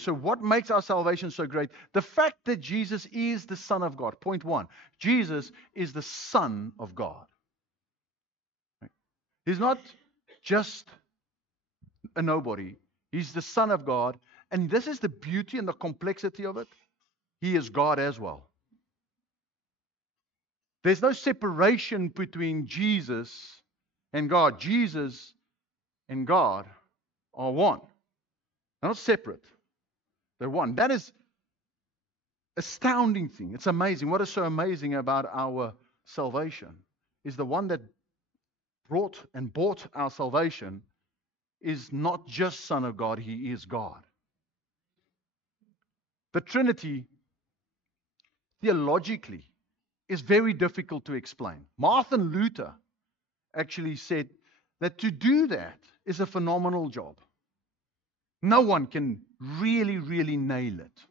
Jesus. So what makes our salvation so great? The fact that Jesus is the Son of God. Point one. Jesus is the Son of God. Right? He's not just a nobody. He's the Son of God. And this is the beauty and the complexity of it. He is God as well. There's no separation between Jesus and God. Jesus and God are one. They're not separate. They're one. That is astounding thing. It's amazing. What is so amazing about our salvation is the one that brought and bought our salvation is not just Son of God, He is God. The Trinity, theologically, is very difficult to explain. Martin Luther actually said that to do that is a phenomenal job. No one can really, really nail it.